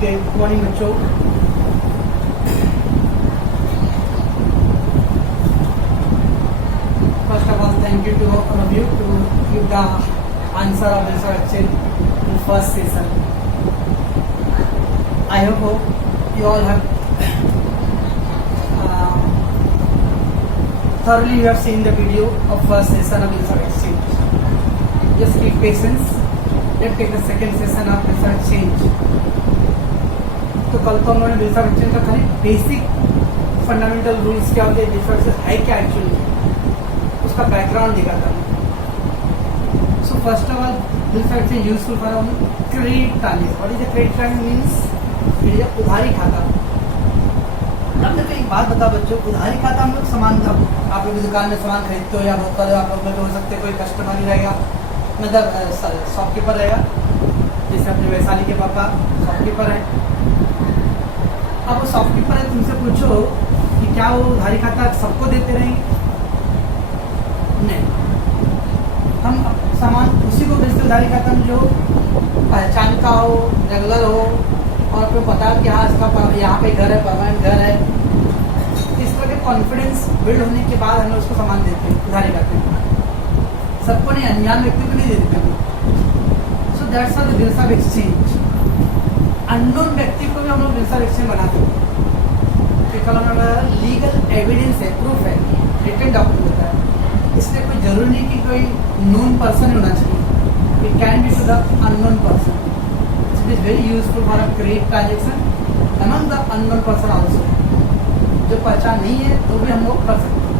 Okay, good morning बच्चों। First of all, thank you to all of you to give the answer of this question in first session. I hope you all have thoroughly you have seen the video of first session of Bills of Exchange. Just keep patience. Let's take the second session of Bills of Exchange. तो कल तो हम लोगों ने bills of exchange का खाली basic fundamental rules क्या होते हैं, बिल्स ऑफ एक्सचेंज है क्या एक्चुअली, उसका बैकग्राउंड देखा था। So first of all bills of exchange useful for credit transaction. What is the credit transaction means? It is उधारी खाता। अब देखो एक बात बताओ बच्चों, उधारी खाता हम लोग सामान का, आप लोग दुकान में सामान खरीदते हो या बहुत सारे आप लोग में तो हो सकते कोई कस्टमर ही रहेगा, मतलब शॉपकीपर रहेगा, जैसे अपने वैशाली के पापा शॉपकीपर है। अब वो शॉपकीपर है, तुमसे पूछो कि क्या वो उधारी खाता सबको देते रहेंगे? नहीं, हम सामान उसी को बेचते उधारी खाता जो पहचान का हो, रेगुलर हो और आपको पता है कि हाँ इसका यहाँ पे घर है, परमानेंट घर है। इस तरह के कॉन्फिडेंस बिल्ड होने के बाद हमें उसको सामान देते हैं, उधारी करते हैं। सबको नहीं, अनजान व्यक्ति को नहीं दे देते हैं। So that's all the bills of exchange. Unknown व्यक्ति को भी हम लोग बिल्स ऑफ एक्सचेंज बनाते हैं। लीगल एविडेंस है, प्रूफ है, रिटन डॉक्यूमेंट होता है। इसलिए कोई जरूरी नहीं कि कोई नोन पर्सन होना चाहिए। It can be to the unknown person. It is very useful for a credit transaction among the unknown person also. जो पहचान नहीं है तो भी हम लोग कर सकते हैं।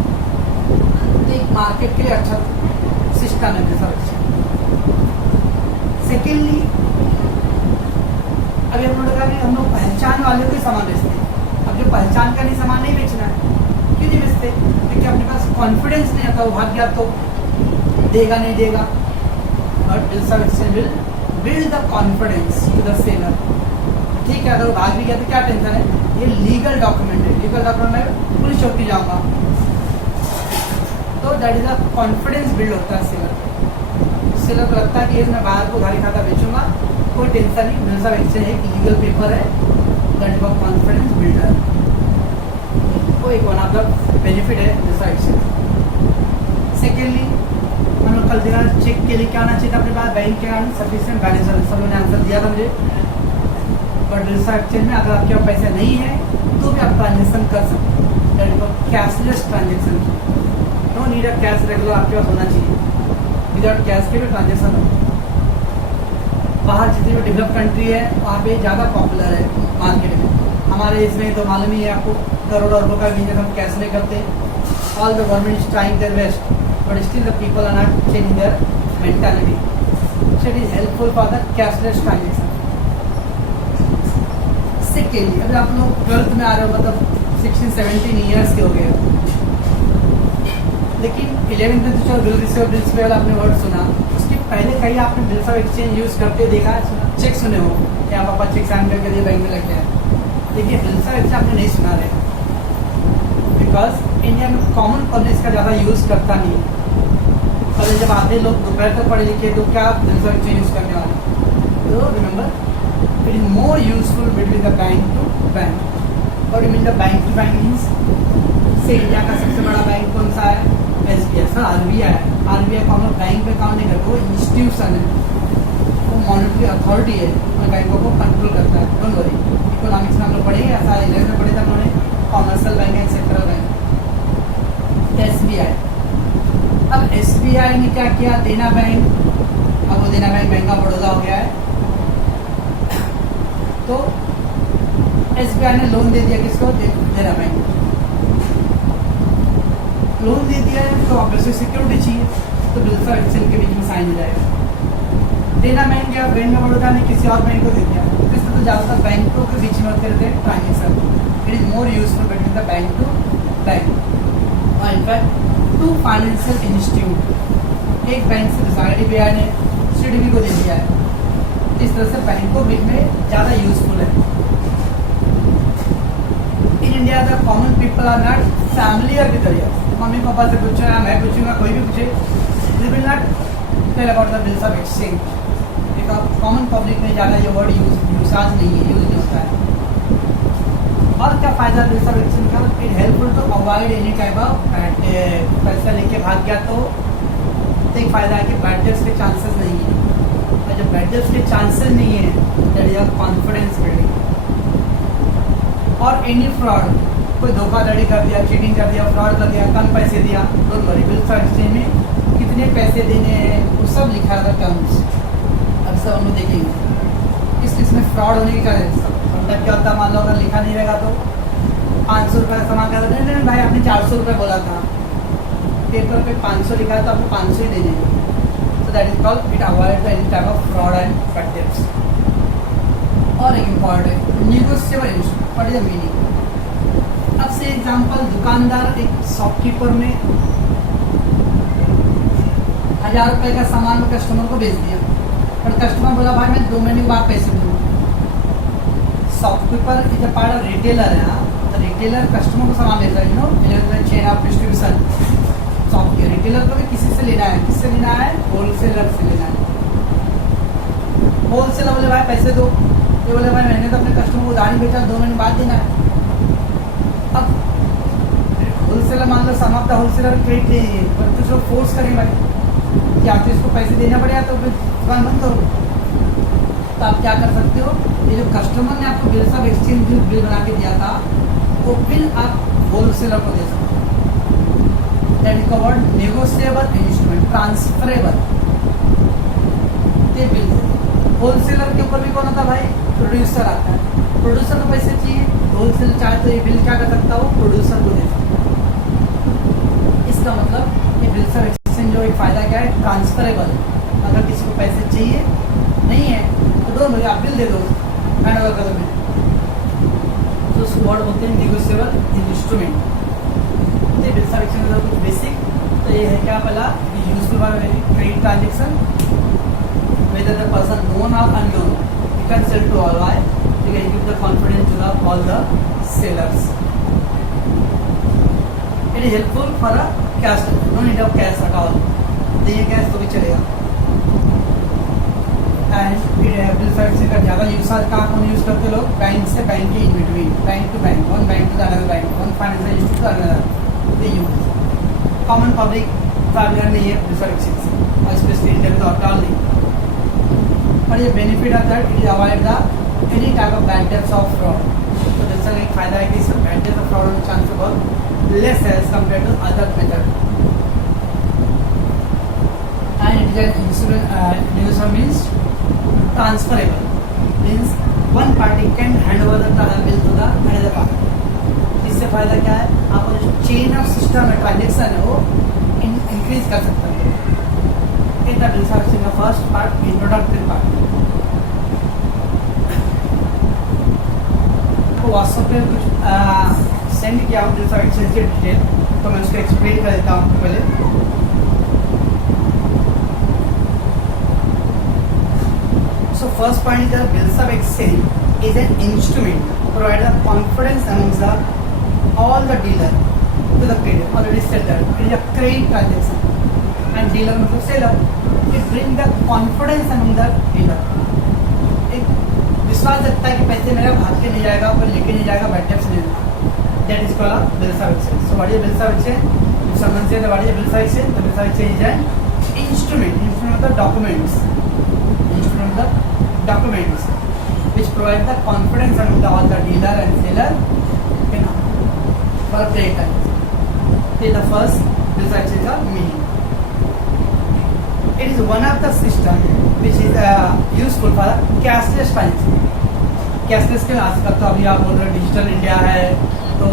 तो एक मार्केट के लिए अच्छा सिस्टम है बिल्स ऑफ एक्सचेंज। सेकेंडली, अभी हम लोग कहा कि हम लोग पहचान वाले को ही सामान बेचते हैं। अब जो पहचान का नहीं सामान नहीं बेचना है, क्यों नहीं बेचते? क्योंकि अपने पास कॉन्फिडेंस नहीं आता, वो भाग गया तो देगा नहीं देगा। और bills of exchange will build the confidence to the seller. ठीक है, अगर वो भाग भी गया तो क्या टेंशन है, ये लीगल डॉक्यूमेंट है, लीगल डॉक्यूमेंट में पुलिस चौकी जाऊंगा, तो that is the confidence build होता है सेलर। सेलर को लगता है कि मैं बाहर को उधारी खाता बेचूंगा, कोई टेंशन नहीं, बिल्स ऑफ एक्सचेंज एक लीगल पेपर है, दैट इज कॉन्फिडेंस बिल्डर। वो एक वन ऑफ द बेनिफिट है बिल्स ऑफ एक्सचेंज। सेकेंडली, हम लोग कल देखा चेक के लिए क्या होना चाहिए था अपने पास, बैंक के सफिशिएंट बैलेंस। सब लोगों ने आंसर दिया था मुझे। बट बिल्स ऑफ एक्सचेंज में अगर आपके पास पैसे नहीं है तो भी आप ट्रांजेक्शन कर सकते हैं, that is cashless transaction. No need a cash, regular आपके पास होना चाहिए। विदाउट कैश के भी ट्रांजेक्शन हो। बाहर जितनी भी डेवलप कंट्री है वहाँ पे ज़्यादा पॉपुलर है मार्केट में। हमारे इसमें तो मालूम ही है आपको, करोड़ अरबों का बिजनेस हम कैश में करते। All the government is trying their best, but still the people are not changing their mentality. So it is helpful for the cashless transaction. Secondly, अभी आप लोग 12th में आ रहे हो, मतलब 16-17 ईयर्स के हो गए, लेकिन 11th में तो बिल रिसीव बिल्स पे आपने वर्ड सुना, उसके पहले कहीं आपने बिल्स ऑफ एक्सचेंज यूज करते देखा है? चेक सुने हो क्या? पापा चेक साइन करके दिए, बैंक में लग गया। देखिए बिल्स ऑफ एक्सचेंज आपने नहीं सुना रहे, बिकॉज इंडिया में कॉमन पब्लिक का ज़्यादा यूज करता नहीं। और जब आधे लोग दोपहर तक पढ़े लिखे तो क्या बिल्स ऑफ एक्सचेंज यूज करने वाले? तो remember, it is more useful between the bank to bank. और mean the bank to bank means से इंडिया का सबसे बड़ा बैंक कौन सा है? SBI। सर RBI है। RBI को हम लोग बैंक पे काम नहीं करते, वो इंस्टीट्यूशन है, वो मॉनिटरी अथॉरिटी है, वो बैंकों को कंट्रोल करता है। डोंट वरी, इकोनॉमिक्स में हम लोग पढ़ेंगे, ऐसा 11th में पढ़े थे हम लोगों ने, commercial bank and central bank. SBI। अब SBI ने क्या किया? देना बैंक, अब वो देना बैंक बैंक ऑफ बड़ौदा हो गया है। तो SBI ने लोन दे दिया किसको? देना बैंक। लोन दे दिया है तो ऑब्वियसली सिक्योरिटी चाहिए, तो बिल्स ऑफ एक्सचेंज के बीच में साइन हो जाएगा। देना बैंक या बैंक ऑफ बड़ौदा ने किसी और बैंक को दे दिया, इससे तो ज़्यादातर बैंकों के बीच में होते रहते हैं transaction. It is more useful between the bank to bank. और इनफैक्ट टू फाइनेंशियल इंस्टीट्यूट, एक बैंक से दूसरा RBI ने CDB को दे दिया है। इस तरह से बैंकों बीच में ज़्यादा यूजफुल है। In India the common people are not familiar with the mummy papa से पूछो या मैं पूछूंगा, कोई भी पूछे, they will not tell about the bills of exchange. Because common public में ज़्यादा ये वर्ड यूज नहीं है, यूज नहीं होता है। और क्या फायदा बिल्स ऑफ एक्सचेंज का? It helpful to avoid any type of पैसा लेके भाग गया तो एक फायदा है कि बैड डेट्स के चांसेस नहीं है, और जब बैड डेट्स के चांसेस नहीं है that is a confidence building. और एनी फ्रॉड, कोई धोखाधड़ी कर दिया, चीटिंग कर दिया, फ्रॉड कर दिया, कम पैसे दिया, don't worry, bills of exchange में कितने पैसे देने हैं वो सब लिखा था टर्म्स, अब सब हम लोग देखेंगे। इसमें फ्रॉड होने की क्या मतलब क्या होता है? मान लो अगर लिखा नहीं रहेगा तो 500 रुपये का सामान का, नहीं भाई आपने 400 रुपये बोला था, पेपर पे 500 लिखा है तो आपको 500 ही देने हैं। सो that is called it avoid the any type of fraud and bad debts. और एक important negotiable instrument, what is the meaning? अब से एग्जांपल, दुकानदार एक शॉपकीपर ने 1000 रुपये का सामान कस्टमर को बेच दिया, पर कस्टमर बोला भाई मैं 2 महीने के बाद पैसे दूंगा। Shopkeeper is a part of retailer है, रिटेलर कस्टमर को सामान बेच रहा है, चेन ऑफ डिस्ट्रीब्यूशन। शॉप के रिटेलर को भी किसी से लेना है, किससे लेना है? होलसेलर से लेना है। होलसेलर बोले भाई पैसे दो, ये बोले भाई मैंने तो अपने कस्टमर को उधारी बेचा, 2 महीने बाद देना है। अब होलसेलर मान लो समाप्त होलसेलर क्रेडिट नहीं, पर कुछ लोग फोर्स करें भाई कि आपको इसको पैसे देना पड़ेगा तो फिर दुकान बंद करो। तो आप क्या कर सकते हो? ये जो कस्टमर ने आपको बिल्स ऑफ एक्सचेंज बिल बना के दिया था वो बिल आप होलसेलर को दे सकते हो। That is called negotiable instrument, transferable. ये बिल होलसेलर के ऊपर भी कौन होता है भाई? प्रोड्यूसर आता है। प्रोड्यूसर को पैसे चाहिए, होलसेलर चाहे तो ये बिल क्या कर सकता हो? प्रोड्यूसर को दे सकता है। इसका मतलब ये बिल्स ऑफ एक्सचेंज जो एक फायदा क्या है? ट्रांसफरेबल। अगर किसी को पैसे चाहिए नहीं है तो दो भैया आप बिल दे दो, हैंड ओवर कर दो बिल। तो उसको वर्ड बोलते हैं नेगोशिएबल इंस्ट्रूमेंट। ये बिल्स ऑफ एक्सचेंज का कुछ बेसिक तो ये है क्या? पहला useful by credit transaction, whether the person known or unknown, you can sell to all. Why? You can give the confidence to all the sellers. It is helpful for a cash, no need of cash at all. दिए cash तो भी चलेगा। And bills of exchange का ज़्यादा use कहाँ कौन use करते लोग? बैंक से बैंक के in between, bank to bank, one bank to another bank, one financial institute to another, they use. Common public familiar नहीं है बिल्स ऑफ एक्सचेंज, और स्पेशली इंडिया में तो अटॉल नहीं। और ये benefit of that it is avoid the any type of bad debts of fraud. तो जैसा एक फायदा है कि इसमें बैड डेट्स ऑफ फ्रॉड होने चांस बहुत लेस है as compare to other method. And it is instrument means transferable, means one party can hand over the bill to the other party. इससे फायदा क्या है? आपका जो चेन ऑफ सिस्टम है, ट्रांजेक्शन है, वो इंक्रीज कर सकता है। In the bills of exchange का फर्स्ट पार्ट, इंट्रोडक्टरी पार्ट। तो व्हाट्सएप पे कुछ सेंड किया बिल्स ऑफ एक्सचेंज की डिटेल, तो मैं उसको एक्सप्लेन कर देता हूँ आपको पहले। So first point is that bills of exchange is an instrument to provide the confidence amongst all the dealer to the credit. Already said that it is a credit transaction and dealer मतलब seller. It brings the confidence among the dealer. एक विश्वास जगता है कि पैसे मेरा भाग के नहीं जाएगा, कोई लेके नहीं जाएगा, बैठ से नहीं जाएगा। That is called a bills of exchange. So what is bills of exchange? If someone says what is bills of exchange, the bills of exchange is an instrument. Instrument of the documents. Instrument of the documents which provide the confidence among all the dealer and seller, you know, for trade transaction. This is the first bills of exchange का meaning. It is one of the system which is useful for cashless transaction. Cashless के आजकल तो अभी आप बोल रहे digital India है, तो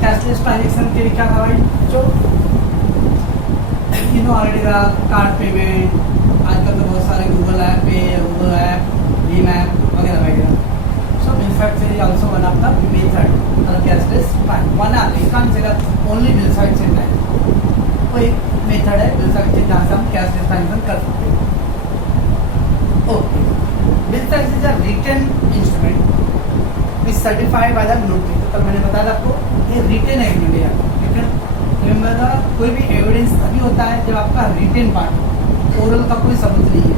कैशलेस ट्रांजेक्शन के लिए क्या था भाई? जो ऑलरेडी कार्ड पेमेंट, आजकल तो बहुत सारे Google app pay, Google app, भीम ऐप वगैरह वगैरह। So bills of exchange also one of the method for cashless transaction. One of you can't say that only bills of exchange है, कोई method है बिल्स ऑफ एक्सचेंज जहाँ से हम cashless transaction कर सकते हैं। Okay, bills of exchange are written instrument which certified by the notary. तो कल मैंने बताया आपको ये रिटन एग्रीमेंट है। कोई भी एविडेंस तभी होता है जब आपका रिटेन पार्ट, ओरल का कोई सबूत नहीं है,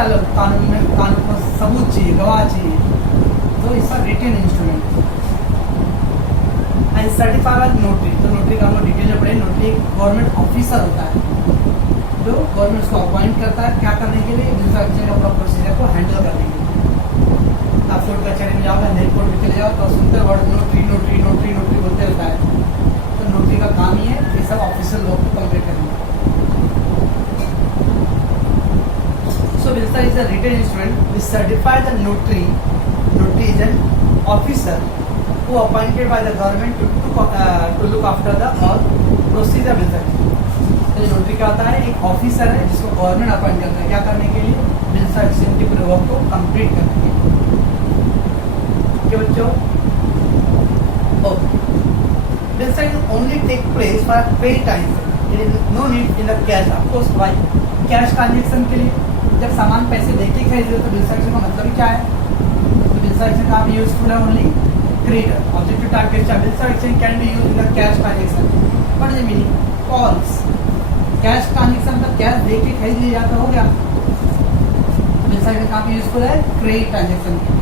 डालो कानून में, कानून को सबूत चाहिए, गवाह चाहिए, तो इसका written instrument. And certified notary, तो नोटरी का हम डिटेल में पढ़े। नोटरी एक गवर्नमेंट ऑफिसर होता है जो गवर्नमेंट को अपॉइंट करता है क्या करने के लिए, बिल एक्सचेंज का पूरा प्रोसीजर को हैंडल करने के लिए। आप कोर्ट कचहरी में जाओगे, हाई कोर्ट में चले जाओ तो सुनते word notary notary notary notary बोलते रहता है। तो नोटरी का काम ही है ये सब ऑफिशियल वर्क को कंप्लीट करना। So Vilsa is a written instrument which certifies the notary. Notary is an officer who appointed by the government to look after the all procedure Vilsa. तो नोटरी क्या होता है, एक ऑफिसर है जिसको government appoint करता है क्या करने के लिए, Vilsa एक्सचेंज के पूरे वर्क को कंप्लीट करने के लिए। ओके बच्चों, okay. Vilsa will only take place for a paid time. There is no need in the cash. Of course, why? Cash transaction के लिए जब सामान पैसे देके खरीद रहे हो तो बिल सेक्शन का मतलब ही क्या है, तो बिल सेक्शन का आप यूजफुल है only creditor objective target charge. Bill section can be used in the cash transaction. What is the meaning, false cash transaction मतलब कैश देके खरीद लिया जाता हो गया। बिल सेक्शन काफी यूजफुल है क्रेडिट ट्रांजेक्शन के लिए।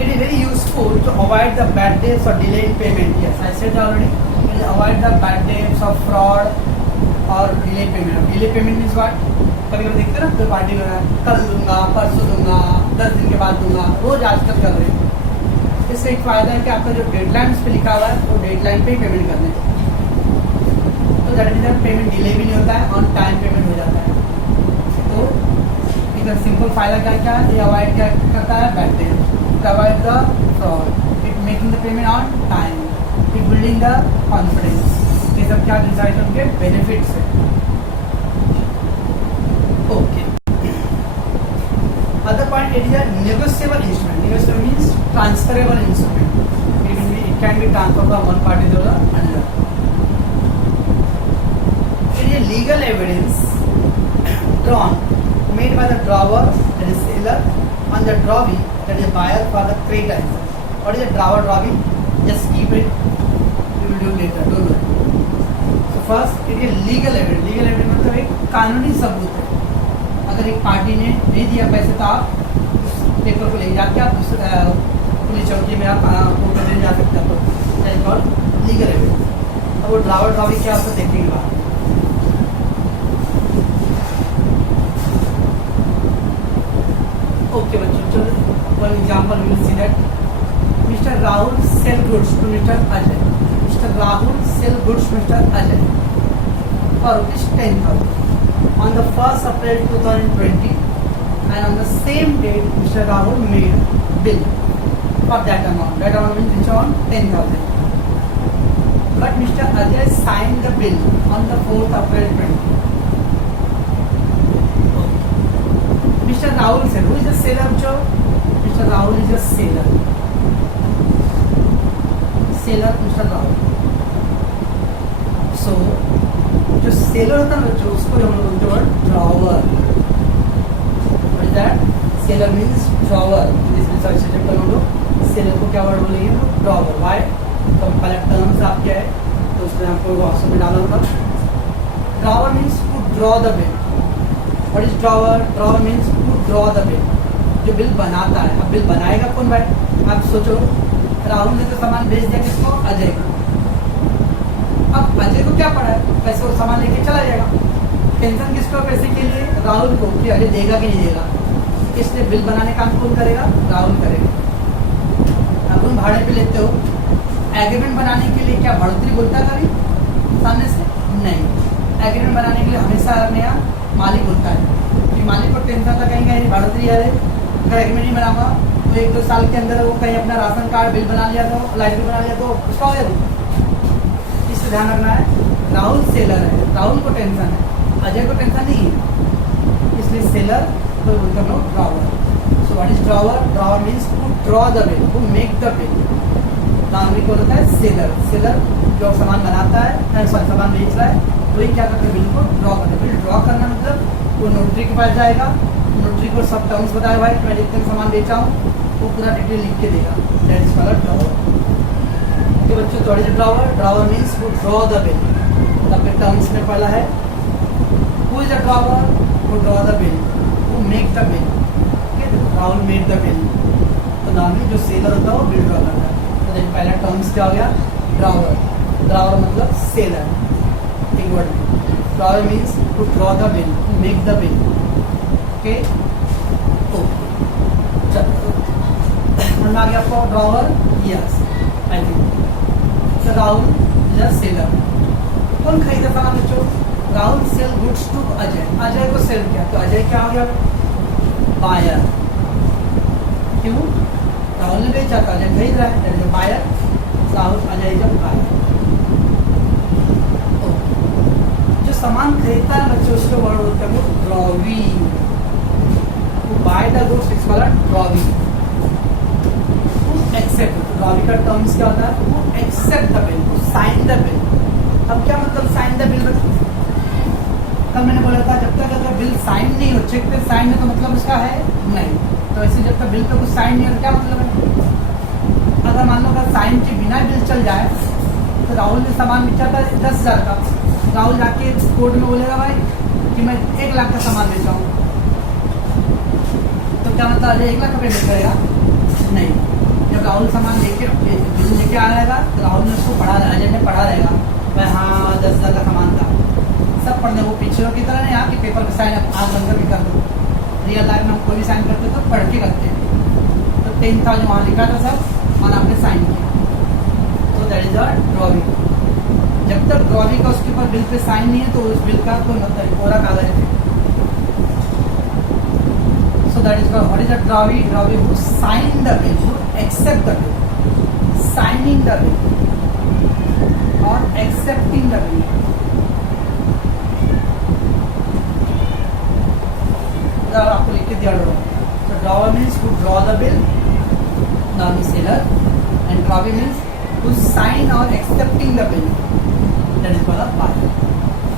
It is very useful to avoid the bad debts or delay in payment. Yes, I said already. Avoid the bad debts of fraud or delay payment. Delay payment means what? कभी कभी देखते ना कोई party में कल दूंगा, परसों दूंगा, 10 दिन के बाद दूंगा, रोज आजकल कर रहे हैं। इससे एक फायदा है कि आपका जो डेडलाइन पे लिखा हुआ है वो डेडलाइन पे पेमेंट करने, तो दैट इज पेमेंट डिले भी नहीं होता है, ऑन टाइम पेमेंट हो जाता है। तो एक सिंपल फायदा क्या क्या है, ये अवॉइड क्या करता है, bad debt, avoid the fraud, it making the payment on time, it building the confidence। ये सब क्या डिसाइड उनके बेनिफिट्स है। Okay, other point, it is a negotiable instrument. Negotiable means transferable instrument, it can be transfer from one party to the other. It is a legal evidence drawn made by the drawer, that is seller, on the drawee, that is buyer, for the creditor. What is a drawer drawing? Just keep it, we will do later, don't worry. So first it is legal evidence। legal evidence मतलब एक कानूनी सबूत है। अगर एक party ने दे दिया पैसे तो आप उस पेपर को ले जाके आप पुलिस चौकी में आप कोर्ट में जा सकते हो, तो that is called legal evidence. अब वो ड्रावर ड्राविंग क्या आपको देखने के बाद, ओके बच्चों, चलो one example we will see that Mr. Rahul sell goods to Mr. Ajay. Mr. Rahul sell goods to Mr. Ajay for rupees 10,000 on the 1st April 2020, and on the same date Mr. Rahul made bill for that amount. That amount means it's on 10,000. But Mr. Ajay signed the bill on the 4th April 2020. Mr. Rahul said, who is the seller, Joe? Mr. Rahul is a seller. Seller, Mr. Rahul. So, जो seller होता है बच्चों उसको हम लोग बोलते हैं drawer. What is that? Seller means drawer. This is such a term लोग सेलर को क्या वर्ड बोलेंगे, ड्रॉवर। Why? तो पहले टर्म्स आप क्या है तो उसमें आपको व्हाट्सएप में डाला होगा। Drawer means to draw the bill. What is drawer? Drawer means to draw the bill, जो बिल बनाता है। अब बिल बनाएगा कौन भाई, आप सोचो राहुल ने तो सामान बेच दिया किसको, अजय को। अब अजय को क्या पड़ा है, पैसे वो सामान लेके चला जाएगा। टेंशन किसको, पैसे के लिए राहुल को कि अजय देगा कि नहीं देगा, इसलिए बिल बनाने का काम कौन करेगा, राहुल करेगा। अब तुम भाड़े पे लेते हो, एग्रीमेंट बनाने के लिए क्या बढ़ोतरी बोलता है कभी सामने से, नहीं। एग्रीमेंट बनाने के लिए हमेशा नया मालिक होता है, कि मालिक को टेंशन था कहीं बढ़ोतरी आ रही, अगर एग्रीमेंट नहीं बनाऊंगा तो 1-2 साल के अंदर वो कहीं अपना राशन कार्ड बिल बना लिया तो, लाइट बिल बना लिया तो उसका हो जाएगा। इससे ध्यान रखना है, राहुल सेलर है, राहुल को टेंशन है, अजय को टेंशन नहीं है, इसलिए सेलर तो बोलते हैं drawer. So what is drawer? Drawer means to draw the bill, to make the bill. नागरिक को होता है सेलर। सेलर जो सामान बनाता है, सामान बेच रहा है, वही क्या करते हैं, बिल को ड्रॉ करते हैं। बिल ड्रॉ करना मतलब वो नोटरी के पास जाएगा, नोटरी को सब टर्म्स बताया भाई मैं जितने सामान बेचा हूँ वो पूरा डिटेल लिख के देगा, दैट इज कॉल्ड ड्रॉवर। तो बच्चों थोड़ी सी drawer means to draw the bill, आपके टर्म्स में पढ़ा है who is a drawer, who draw the bill, who make the bill. Rahul made the bill, तो नॉर्मली जो सेलर होता है वो बिल ड्रॉ करता है। तो देखिए पहला टर्म्स क्या हो गया, ड्रॉवर। ड्रॉवर मतलब सेलर, एक वर्ड में। Drawer means to draw the bill, to make the bill. Okay, समझ में आ गया आपको ड्रॉवर? Yes, I think. तो राहुल इज अ सेलर। कौन खरीदा था बच्चों? Rahul sell goods to Ajay. Ajay को सेल किया, तो अजय क्या हो गया? बायर। क्यों? राहुल ने बेचा था, अजय खरीद रहा है, बायर। राहुल, अजय जब बायर। जो सामान खरीदता है बच्चों उसके वर्ड होता है वो drawing. To buy the goods is called drawing. Accept, drawing का टर्म्स क्या होता है? वो accept the bill, sign the bill. अब क्या मतलब साइन द बिल? तब मैंने बोला था जब तक अगर बिल साइन नहीं हो, चेक पे साइन है तो मतलब उसका है नहीं। तो ऐसे जब तक बिल पे कुछ साइन नहीं हो क्या मतलब है? अगर मान लो अगर साइन के बिना बिल चल जाए तो राहुल ने सामान बेचा था 10,000 का, राहुल जाके कोर्ट में बोलेगा भाई कि मैं 1 लाख का सामान बेचा हूँ, तो क्या मतलब अजय 1 लाख का पेमेंट करेगा? नहीं। जब राहुल सामान लेके बिल लेके आ रहेगा तो राहुल ने उसको पढ़ा, अजय ने पढ़ा रहेगा भाई हाँ 10,000 का सामान था। सब पढ़ने, वो पिक्चरों की तरह नहीं यहाँ कि पेपर पे साइन आग बंद करके कर दो। रियल लाइफ में हम कोई भी साइन करते तो पढ़ के करते हैं। तो 10,000 वहाँ लिखा था सब और आपने साइन किया, तो दैट इज अ ड्रॉविंग। जब तक ड्रॉविंग का उसके ऊपर बिल पे साइन नहीं है तो उस बिल का कोई मतलब पूरा कागज है। So that is what is a drawee? Drawee who sign the bill, who accept the bill, signing the bill और एक्सेप्टिंग द बिल। आपको लिख के दिया तो drawer means to draw the bill, normal seller, and drawing means to sign और accepting the bill, that is called buyer.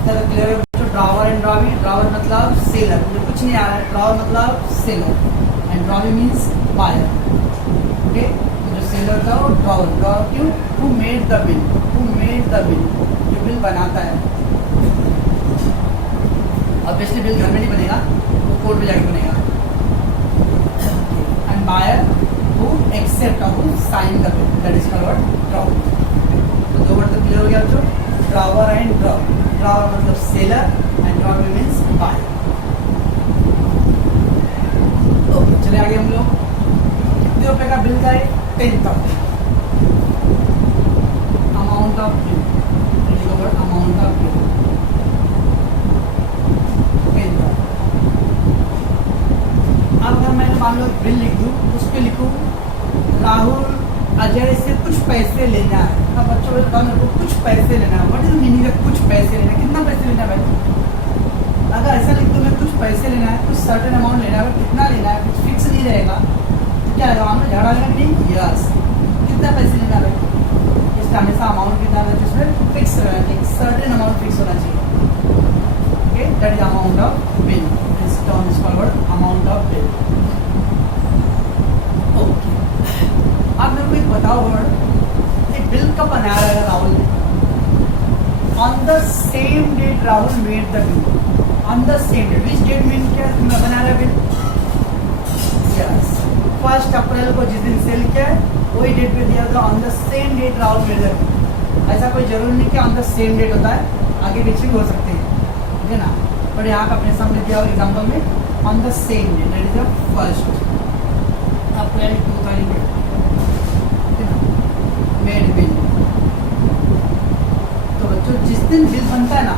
चलो clear है बच्चों? Drawer and drawee. ड्रॉवर मतलब सेलर, मुझे कुछ नहीं आ रहा है, ड्रॉवर मतलब seller and drawing means buyer. Okay, तो जो सेलर था वो ड्रॉवर। ड्रॉवर क्यों? Who made the bill, who made the bill, जो बिल बनाता है। ऑब्वियसली बिल घर में नहीं बनेगा, वो कोर्ट में जाके बनेगा। एंड बायर हु एक्सेप्ट और who sign the bill, that is called drawer. तो 2 वर्ड तो क्लियर हो गया बच्चों, ड्रॉवर एंड ड्रॉवर। ड्रॉवर मतलब seller and drawer means buyer. तो चले आगे हम लोग। कितने रुपए का बिल था? 10,000। Amount of bill, amount of bill. अब अगर मैंने मान लो बिल लिख दूँ, उस पर लिखूँ राहुल अजय से कुछ पैसे लेना है। अब बच्चों को बताओ मेरे को कुछ पैसे लेना है, व्हाट इज मीनिंग है कुछ पैसे लेना? कितना पैसे लेना है भाई? अगर ऐसा लिख दूँ मैं कुछ पैसे लेना है, कुछ सर्टेन अमाउंट लेना है, कितना लेना है कुछ फिक्स नहीं रहेगा, तो क्या रहेगा? हमें झगड़ा लेना नहीं? यस। कितना पैसे लेना है भाई? इसका हमेशा अमाउंट कितना है जिसमें फिक्स रहना चाहिए, सर्टेन अमाउंट फिक्स होना चाहिए। Okay, that is amount of bill. This term is called amount of bill. Okay, अब मेरे को एक बताओ वर्ड, ये बिल कब बनाया है राहुल ने? On the same date Rahul made the bill. On the same date, which date mean क्या बना रहा है बिल? यस, 1 अप्रैल को जिस दिन सेल किया है वही डेट पे दिया था। On the same date Rahul made the bill. ऐसा कोई जरूरी नहीं कि ऑन द सेम डेट होता है, आगे पीछे भी हो सकते हैं, ठीक है ना? पर यहाँ का अपने सामने दिया एग्जाम्पल में on the same day, that is the 1 April 2008 made bill. तो बच्चों जिस दिन बिल बनता है ना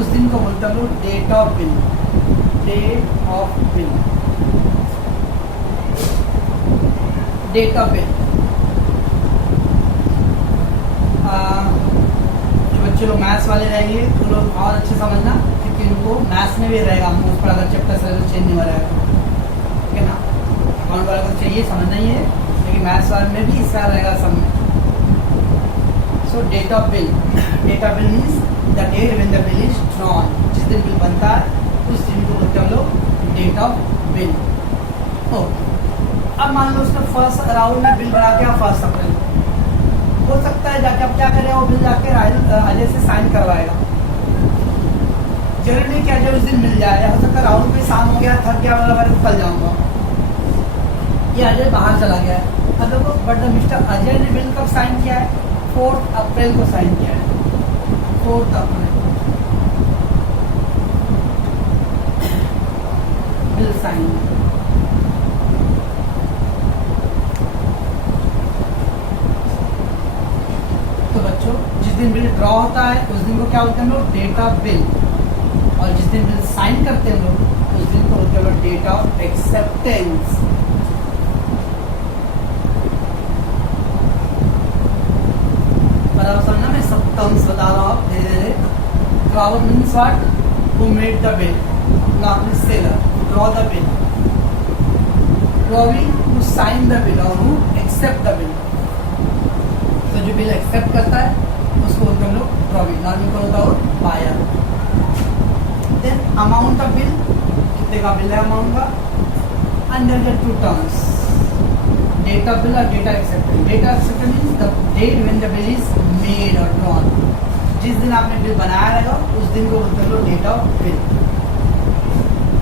उस दिन को बोलते हैं लोग date of bill. Date of bill, date of bill. जो बच्चे लोग मैथ्स वाले रहेंगे तो लोग और अच्छे समझना, क्योंकि उनको मैथ्स में भी रहेगा। हम उस पर अगर चैप्टर सिलेबस चेंज नहीं हो रहा है, ठीक है ना? अकाउंट वाला को चाहिए समझना ही है, लेकिन मैथ्स वाले में भी हिस्सा रहेगा सब में। So date of bill, date of bill means the day when the bill is drawn. जिस दिन बिल बनता है उस दिन को बोलते हैं हम लोग डेट ऑफ बिल। ओके, अब मान लो उसने फर्स्ट राहुल ने बिल बना दिया 1 अप्रैल। हो सकता है जाके अब क्या करेगा, वो बिल जाके राहुल अजय से साइन करवाएगा। जरूरी नहीं कि अजय उस दिन मिल जाए, हो सकता है राहुल भी शाम हो गया, थक गया, बोला भाई कल जाऊंगा, ये अजय बाहर चला गया है। अब देखो बट द मिस्टर अजय ने बिल कब साइन किया है? 4 अप्रैल को साइन किया है, 4 अप्रैल बिल साइन। तो बच्चों जिस दिन बिल ड्रॉ होता है उस दिन को क्या बोलते हैं हम लोग? Date of bill. और जिस दिन बिल साइन करते हैं हम लोग उस दिन को बोलते हैं डेट ऑफ एक्सेप्टेंस। बराबर समझना, मैं सब टर्म्स बता रहा हूँ धीरे धीरे। Drawer means what? Who made the bill, not the seller, draw the bill. Drawing who sign the bill और हु एक्सेप्ट द बिल। तो जो बिल एक्सेप्ट करता है उसको बोलते हैं हम लोग ड्रॉविंग, नॉर्मल कौन होता है? Buyer. Then amount of bill, कितने का बिल है अमाउंट का? Under the 2 terms, date of bill और date of acceptance. Date of acceptance means the date when the bill is made और ड्रॉन। जिस दिन आपने बिल बनाया रहेगा उस दिन को बोलते हैं date of bill.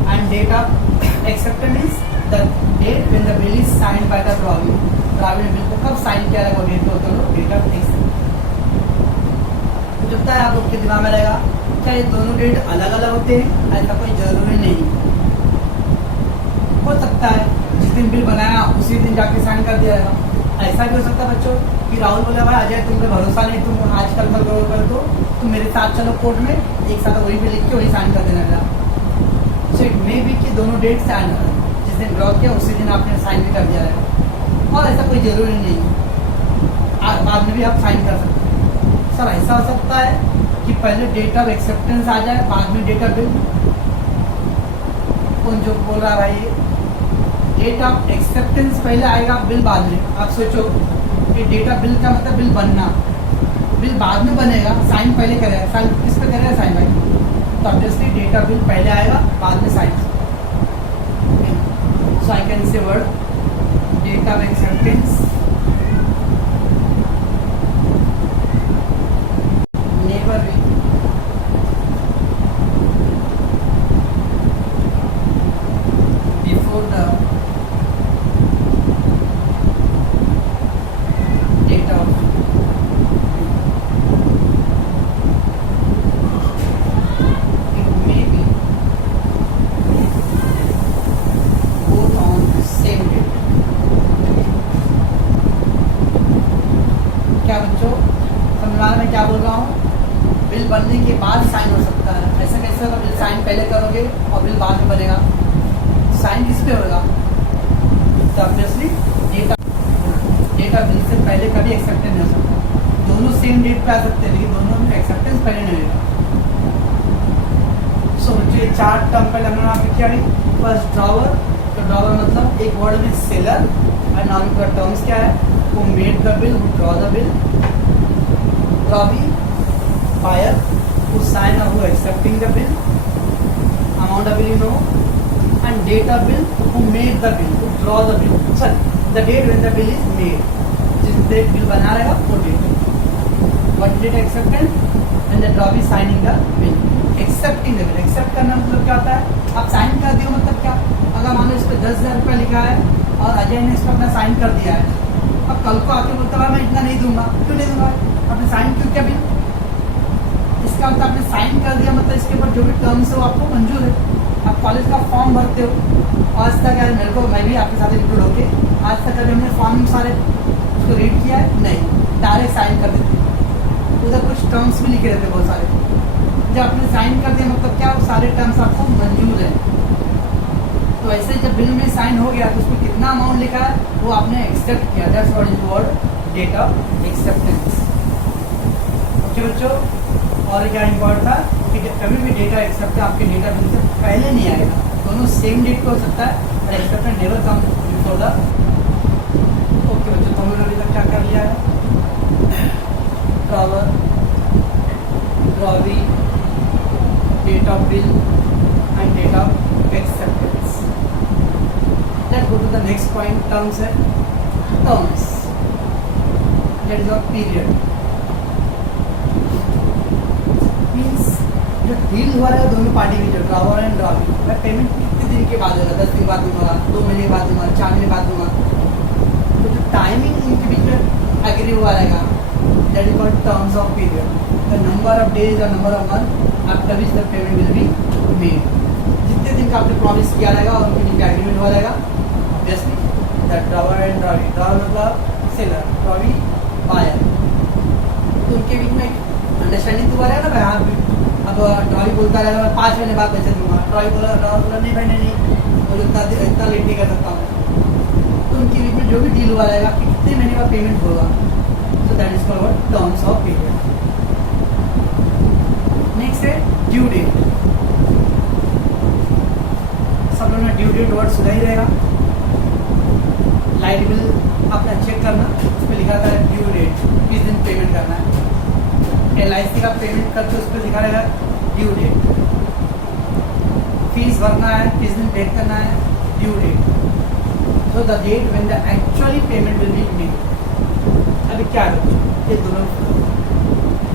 And date of acceptance means the date when the bill is signed by the drawing. Drawing ने बिल को कब साइन किया रहेगा डेट को बोलते हैं डेट ऑफ एक्सेप्टेंस। तो जब तक आप लोग के दिमाग में रहेगा क्या ये दोनों डेट अलग अलग होते हैं? ऐसा कोई जरूरी नहीं। हो सकता है जिस दिन बिल बनाया उसी दिन जाके साइन कर दिया जाएगा। ऐसा भी हो सकता है बच्चों कि राहुल बोले भाई अजय तुम पे भरोसा नहीं, तुम आज कल कर दो, तुम मेरे साथ चलो कोर्ट में, एक साथ वही पे लिख के वही साइन कर देना लगा। सो इट मे बी कि दोनों डेट साइन हो, जिस दिन ड्रॉ किया उसी दिन आपने साइन भी कर दिया है। और ऐसा कोई जरूरी नहीं है, बाद में भी आप साइन कर सकते हैं। सर ऐसा हो सकता है कि पहले डेट ऑफ एक्सेप्टेंस आ जाए बाद में डेट ऑफ बिल। कौन जो बोल रहा है भाई? डेट ऑफ एक्सेप्टेंस पहले आएगा, बिल बाद में। आप सोचो कि डेट ऑफ बिल का मतलब बिल बनना, बिल बाद में बनेगा, साइन पहले करेगा। साइन किस पे करेगा? साइन भाई। तो ऑब्वियसली डेट ऑफ बिल पहले आएगा बाद में sign. So I can say word date of acceptance never will before the date of it may be both on the same date। क्या बच्चों समझ में क्या बोल रहा हूँ? बिल बनने के बाद साइन हो सकता है। ऐसा कैसे होगा? बिल साइन पहले करोगे और बिल बाद में बनेगा। साइन किस पे होगा? तो ऑब्वियसली डेटा बिल से पहले कभी एक्सेप्टेंस नहीं हो सकता। दोनों सेम डेट पे आ सकते हैं लेकिन दोनों में एक्सेप्टेंस पहले नहीं होगा। सो मुझे 4 टर्म पे लगना आपने क्या है? First drawer. तो ड्रॉवर मतलब एक वर्ड में सेलर और नाम का टर्म्स क्या है? Who made the bill, who draw the bill. Drawing buyer who sign or who accepting the bill, amount of bill you know, and date of bill who made the bill, who draw the bill, sorry the date when the bill is made, जिस date bill बना रहेगा वो date। what date acceptance? when the draw is signing the bill, accepting the bill। accept करना मतलब क्या होता है? आप साइन कर दियो मतलब क्या? अगर मान लो इस पर 10,000 रुपया लिखा है और अजय ने इस पर अपना साइन कर दिया है, अब कल को आके बोलता है मैं इतना नहीं दूंगा। क्यों नहीं दूंगा? आपने साइन क्यों किया बिल? इसका मतलब आपने साइन कर दिया मतलब इसके ऊपर जो भी टर्म्स हो आपको मंजूर है। आप कॉलेज का फॉर्म भरते हो, आज तक यार मेरे को, मैं भी आपके साथ इंक्लूड होके आज तक कभी हमने फॉर्म सारे उसको रीड किया है नहीं, डायरेक्ट साइन कर देते। उधर कुछ टर्म्स भी लिखे रहते बहुत सारे। जब आपने साइन कर दिया मतलब क्या? वो सारे टर्म्स आपको मंजूर है। तो ऐसे जब बिल में साइन हो गया तो उसमें कितना अमाउंट लिखा है वो आपने एक्सेप्ट किया। That's what is word date of acceptance. Okay बच्चों, और क्या इम्पोर्टेंट था कि कभी भी डेटा एक्सेप्ट आपके डेटा बिल से पहले नहीं आएगा। दोनों सेम डेट पे हो सकता है और acceptance never come before the. Okay बच्चों, तो हमने अभी तक क्या कर लिया है? Drawer, drawee, date of bill and date of acceptance. Let's go to the next point, terms है। Terms that is your period. Means जो डील हुआ रहेगा दोनों पार्टी की, जो ड्रावर एंड ड्रावी, मैं पेमेंट कितने दिन के बाद होगा, 10 दिन बाद दूंगा, 2 महीने के बाद दूंगा, 4 महीने बाद दूंगा। तो जो टाइमिंग इनके बीच में एग्री हुआ रहेगा, that is called terms of period. The number of days और number of month after which the payment will be made. जितने दिन का आपने प्रॉमिस किया रहेगा और उनके बीच एग्रीमेंट हुआ रहेगा, obviously that drawer and drawee, drawer मतलब सेलर, ड्रावी बायर, तो उनके बीच में अंडरस्टैंडिंग तो हुआ रहेगा ना भाई। हाँ, अब ड्रावी बोलता रहेगा मैं 5 महीने बाद पैसे दूंगा, ड्रावर बोला नहीं भाई नहीं, मुझे इतना लेट नहीं कर सकता हूँ। तो उनके बीच में जो भी डील हुआ रहेगा कि कितने महीने बाद पेमेंट होगा, तो that is called terms of period. Next है ड्यू डेट। सब लोगों ने ड्यू डेट वर्ड सुना ही रहेगा। लाइट बिल आपने चेक करना, उस पर लिखा था ड्यू डेट, किस दिन पेमेंट करना है। LIC का पेमेंट करते उस पर लिखा रहेगा ड्यू डेट। फीस भरना है, किस दिन पेड करना है, due date. So the date when the actually payment will be made. अभी क्या है ये दोनों,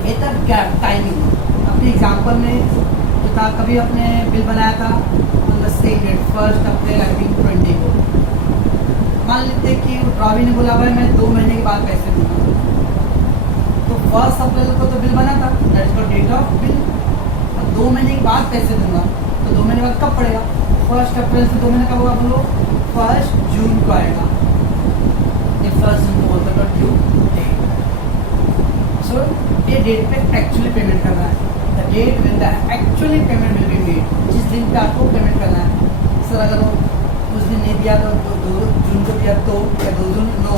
ये तक क्या टाइमिंग। अपने एग्जाम्पल में जो था, कभी अपने बिल बनाया था ऑन द सेम डेट 1 अप्रैल 2020 को। मान लेते कि ड्रावी ने बोला भाई मैं 2 महीने के बाद पैसे दूंगा, तो 1 अप्रैल को तो बिल बना था, that is the date of bill. और 2 महीने के बाद पैसे दूंगा, तो 2 महीने बाद कब पड़ेगा, 1 अप्रैल से 2 महीने कब होगा बोलो, 1 जून को आएगा। ये 1 जून को बोलते हैं ड्यू डेट। सो ये डेट पे एक्चुअली पेमेंट करना है, the date when the actually payment will be made. जिस दिन पे आपको पेमेंट करना है, सर अगर वो उस दिन नहीं दिया तो 2 जून को दिया तो, या 2 जून नो,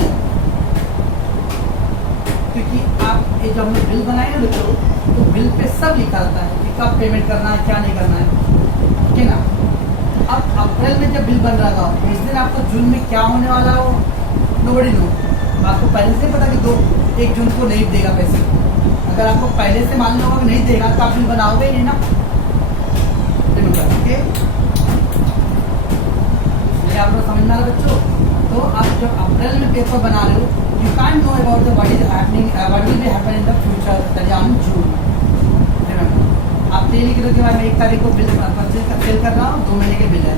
क्योंकि आप ये जो हमने बिल बनाए ना बच्चों, तो बिल पे सब लिखा रहता है कि कब पेमेंट करना है, क्या नहीं करना है, ठीक है ना। अब अप्रैल में जब बिल बन रहा था, उस दिन आपको जून में क्या होने वाला हो, नोबडी नो। आपको पहले से पता कि 1 जून को नहीं देगा पैसे। अगर आपको पहले से मालूम होगा कि नहीं देगा, तो आप बिल बनाओगे ही नहीं ना। ओके, ये आप लोग समझना है बच्चों। तो आप जब अप्रैल में पेपर बना रहे हो, you can't know about the what is happening, what will be happen in the future, that is on June. Remember, आप ये लिख रहे हो कि भाई मैं 1 तारीख को बिल परचेज का सेल कर रहा हूँ, 2 महीने के बिल है।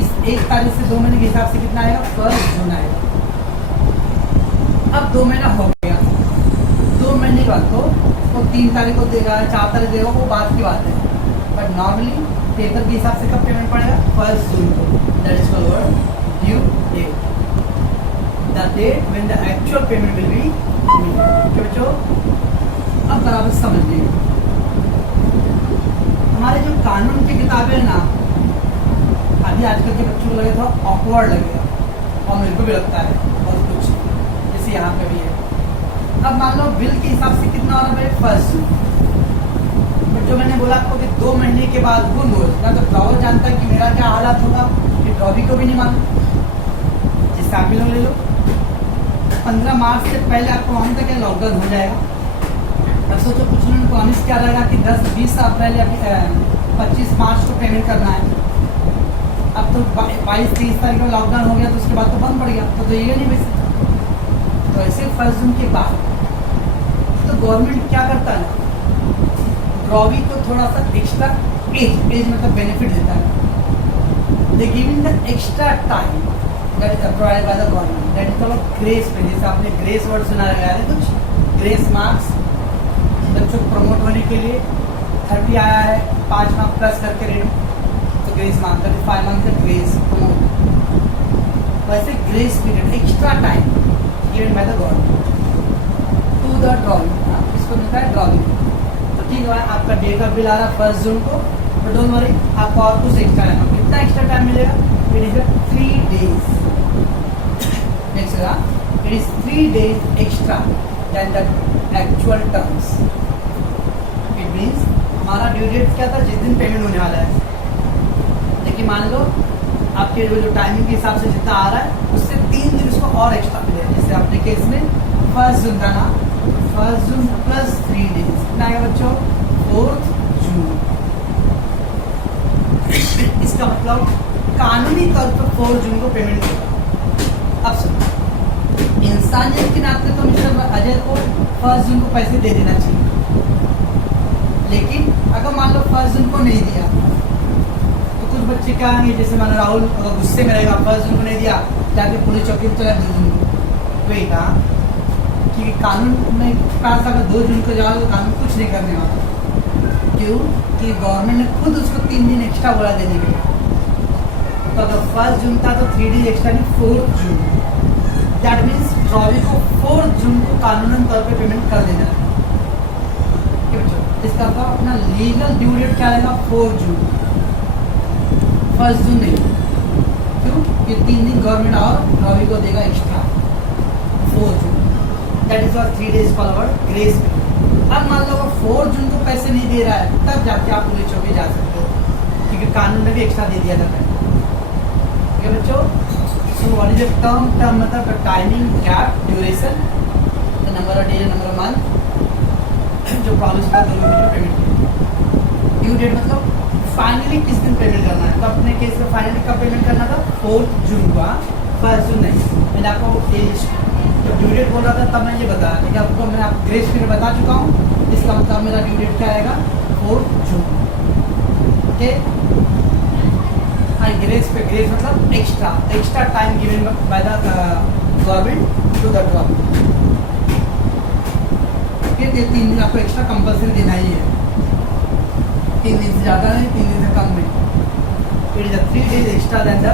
इस 1 तारीख से 2 महीने के हिसाब से कितना आएगा, 1 जून आएगा। अब 2 महीना हो गया, 2 महीने के बाद तो वो 3 तारीख को देगा, 4 तारीख देगा, वो बात की बात है। बट नॉर्मली पेपर के हिसाब से कब पेमेंट पड़ेगा, 1 जून को। That is called due date, the date when the actual payment will be made। बच्चों अब बराबर समझ लीजिए, हमारे जो कानून की किताबें हैं ना, अभी आजकल के बच्चों को लगे थोड़ा ऑकवर्ड लगेगा, और मेरे को भी लगता है बहुत कुछ, जैसे यहाँ पे भी है। अब मान लो बिल के हिसाब से कितना हो रहा है, 1 जून। बट जो मैंने बोला आपको कि 2 महीने के बाद वो ना, तो ड्रावर जानता है कि मेरा क्या हालात होगा, कि ड्रॉवी को भी नहीं मालूम। जिससे आप भी लोग ले लो, 15 मार्च से पहले आपको मालूम था कि लॉकडाउन हो जाएगा। अब सोचो कुछ लोगों ने प्रॉमिस किया रहेगा कि 10-20 अप्रैल या 25 मार्च को पेमेंट करना है। अब तो 22-23 तारीख को लॉकडाउन हो गया, तो उसके बाद तो बंद पड़ गया, तो ये नहीं बेच सकता। तो ऐसे 1 जून के बाद तो गवर्नमेंट क्या करता है, ड्रॉवी को थोड़ा सा एक्स्ट्रा एज मतलब बेनिफिट देता है। They giving the extra time that is provided by the government, that is called grace period। जैसे आपने ग्रेस वर्ड सुना है कुछ, ग्रेस मार्क्स बच्चों को प्रमोट होने के लिए 30 आया है, 5 मार्क्स प्लस करके रेट, तो ग्रेस मार्क्स 35 मार्क्स का ग्रेस प्रमोट। वैसे grace period extra time given by the government to the drawing, इसको मिलता है ड्रॉइंग। तो ठीक है, आपका डेट ऑफ बिल आ रहा है 1 जून को, बट डोंट वरी, आपको और कुछ एक्स्ट्रा टाइम, कितना एक्स्ट्रा टाइम मिलेगा, it is 3 days। Next, it is 3 days extra than the actual terms। It means हमारा ड्यू डेट क्या था, जिस दिन पेमेंट होने वाला है। लेकिन मान लो आपके जो टाइमिंग के हिसाब से जितना आ रहा है, उससे 3 दिन उसको और एक्स्ट्रा मिले। जैसे अपने केस में 1 जून था ना, 1 जून प्लस 3 डेज कितना आएगा बच्चों, 4 जून। इसका मतलब कानूनी तौर पर 4 जून को पेमेंट होगा। अब सुनो, इंसानियत के नाते तो मिस्टर अजय को 1 जून को पैसे दे देना चाहिए, लेकिन अगर मान लो 1 जून को नहीं दिया तो कुछ बच्चे क्या आएंगे, जैसे मान लो राहुल अगर गुस्से में रहेगा 1 जून को नहीं दिया, जाके पुलिस चौकी में चला 2 जून को, बेटा कि कानून में पास अगर 2 जून को जाओ तो कानून कुछ नहीं करने वाला। क्यों कि गवर्नमेंट ने खुद उसको 3 दिन एक्स्ट्रा बोला देने के लिए। तो अगर 1 जून था तो 3 डेज एक्स्ट्रा नहीं 4 जून, दैट मीन्स ट्रॉली को 4 जून को कानूनन तौर पे पेमेंट कर देना है। इसका तो अपना लीगल ड्यू डेट क्या रहेगा 4 जून, 1 जून नहीं। क्यों कि 3 दिन गवर्नमेंट और ट्रॉली को देगा एक्स्ट्रा 4 जून, दैट इज और 3 days for our grace period. अब मान लो 4 जून को पैसे नहीं दे रहा है तब जाके आप पुलिस चौकी जा सकते हो, क्योंकि कानून ने भी एक्स्ट्रा दे दिया था। ठीक है बच्चों, so what is the term मतलब timing gap duration, the number of days number of month जो प्रॉमिस का पेमेंट। ड्यू डेट मतलब फाइनली किस दिन पेमेंट करना है। तो अपने केस में फाइनली कब पेमेंट करना था 4 जून को, 1 जून नहीं। मैंने आपको जब ड्यू डेट बोल रहा था तब मैं ये बताया, लेकिन आपको मैं आप ग्रेस पीरियड बता चुका हूँ। इसका मतलब मेरा ड्यू डेट क्या आएगा 4 जून। ओके, ग्रेस पे ग्रेस मतलब extra time given by the government to the drop. ये 3 दिन आपको एक्स्ट्रा कंपल्सरी देना ही है, 3 दिन से ज़्यादा नहीं, 3 दिन से कम नहीं। It is 3 days extra than the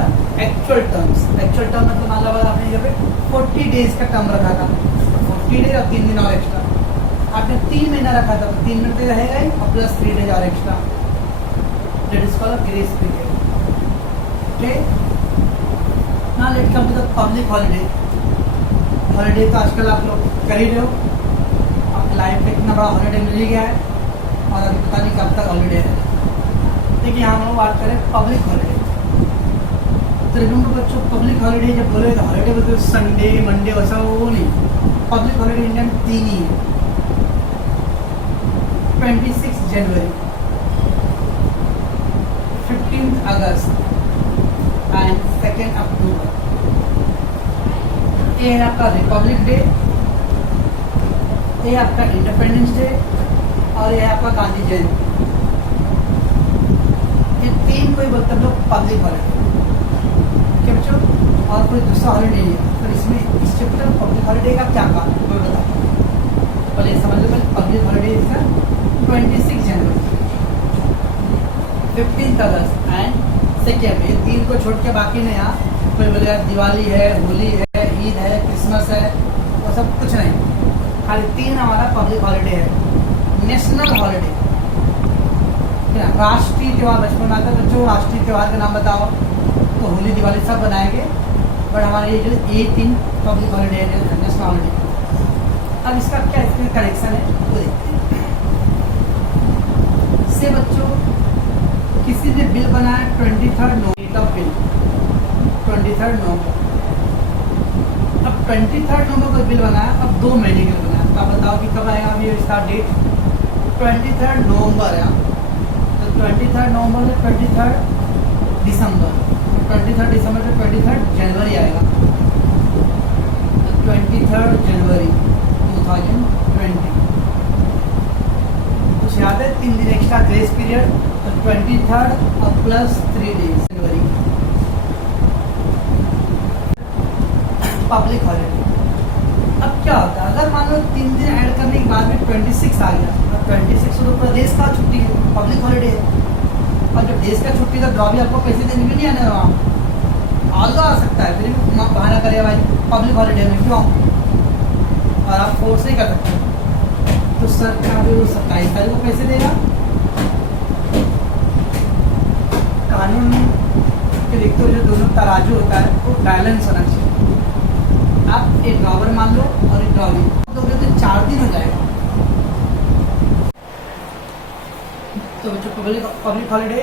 actual terms. Actual term मतलब मान लो आपने यहाँ पे 40 डेज का टर्म रखा था, 40 डेज और 3 दिन और एक्स्ट्रा। आपने 3 महीना रखा था तो 3 महीने रहेगा ही और प्लस 3 डेज और extra, that is called grace period. Okay, now let's come to the public holiday. Holiday तो आजकल आप लोग कर ही रहे हो, आपकी लाइफ में इतना बड़ा हॉलीडे मिल ही गया है और अभी पता नहीं कब तक हॉलीडे है। देखिए यहाँ हम लोग बात करें पब्लिक हॉलीडे। तो रिमेंबर बच्चों, पब्लिक हॉलीडे जब बोले तो हॉलीडे बोलते संडे मंडे वैसा वो नहीं। पब्लिक हॉलीडे इंडिया में 3 ही है, 26 जनवरी, 15 अगस्त एंड 2 अक्टूबर। ये है आपका रिपब्लिक डे, ये आपका इंडिपेंडेंस डे और ये आपका गांधी जयंती। ये 3 कोई बोलते हैं लोग पब्लिक हॉलीडे। क्या बच्चों, और कोई दूसरा हॉलीडे नहीं है। तो इसमें इस चैप्टर में पब्लिक हॉलीडे का क्या काम है कोई बताओ। पहले समझ लो, पब्लिक हॉलीडे इसका 26 जनवरी, 15 अगस्त एंड 2 मई। 3 को छोड़ के बाकी नहीं। यहाँ कोई बोलेगा दिवाली है, होली है, ईद है, क्रिसमस है, वो सब कुछ नहीं। खाली 3 हमारा पब्लिक हॉलीडे है। नेशनल हॉलीडे, राष्ट्रीय त्यौहार बचपन में आता है बच्चों, राष्ट्रीय त्यौहार का नाम बताओ तो होली दिवाली सब बनाएंगे, बट हमारे ये जो 3 पब्लिक हॉलीडे है नेशनल हॉलीडे। अब इसका क्या इसमें कनेक्शन है वो देखते हैं। से बच्चों, किसी ने बिल बनाया 23 नवंबर बिल, 23 नवंबर। अब 23 नवंबर को बिल बनाया, अब 2 महीने के लिए बनाया। तो आप बताओ कि कब आएगा अभी इसका डेट 23 नवंबर है। तो 23 नवंबर से 23 दिसंबर, 23 दिसंबर से 23 जनवरी आएगा। तो 23 जनवरी 2020। कुछ याद है? 3 दिन एक्स्ट्रा ग्रेस पीरियड, तो 23 और प्लस 3 डेज जनवरी। Public holiday. अब क्या होता है, अगर मान लो 3 दिन ऐड करने के बाद में 26 आ गया, तो 26 तो पूरा देश का छुट्टी है, पब्लिक हॉलीडे है। और जब देश का छुट्टी का ड्रॉ भी आपको पैसे देने भी नहीं आने वहाँ ऑल आ सकता है, फिर भी बहाना करे भाई पब्लिक हॉलीडे में क्यों, और आप फोर्स नहीं कर सकते। तो सरकार 27 तारीख को पैसे देगा। कानून के देखते हुए जो दोनों तराजू होता है वो बैलेंस होना चाहिए। आप एक ड्रॉवर मान लो और एक ड्रॉवी तो 4 दिन हो जाएगा। तो बच्चों public holiday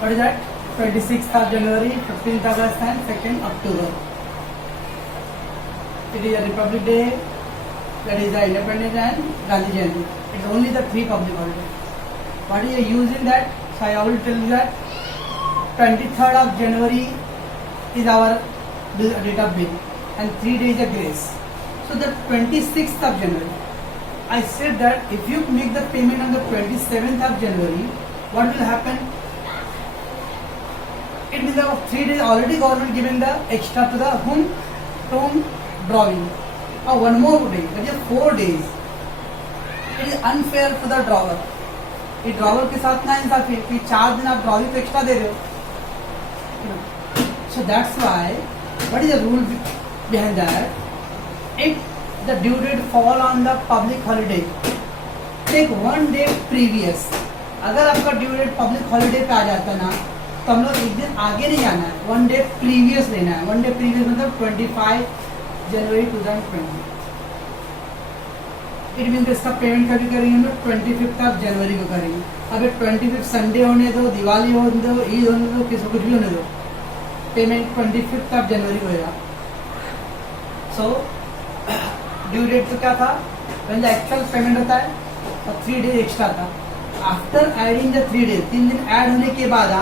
what is that 26 January, 15 August and 2 October. It is a republic day, that is the Independence and Gandhi Jayanti. It's only the 3 public holidays. What is the use in that? So I will tell you that 23rd of January is our date of bill and 3 days of grace. So the 26th of January, I said that if you make the payment on the 27th of January, what will happen? It means that 3 days already government given the extra to the home drawing. Or one more day, that is 4 days. It is unfair to the drawer. ये drawer के साथ ना इंसाफी कि 4 दिन आप drawing तो extra दे रहे हो. So that's why, what is the rule behind that? If the due date fall on the public holiday, take 1 day previous. अगर आपका ड्यू डेट पब्लिक हॉलीडे पे आ जाता ना, तो हम लोग एक दिन आगे नहीं जाना है, 1 day प्रीवियस लेना है. 1 day प्रीवियस मतलब 25 जनवरी 2020. इट मीन इसका पेमेंट कभी करेंगे हम लोग 25 जनवरी को करेंगे. अगर 25 संडे होने दो, दिवाली होने दो, ईद होने दो, किसी कुछ भी होने दो, पेमेंट 25 जनवरी को होगा. सो ड्यू डेट तो क्या था, पहले एक्चुअल पेमेंट होता है और 3 डेज एक्स्ट्रा था. आफ्टर एडिंग द 3 डेज, 3 दिन ऐड होने के बाद,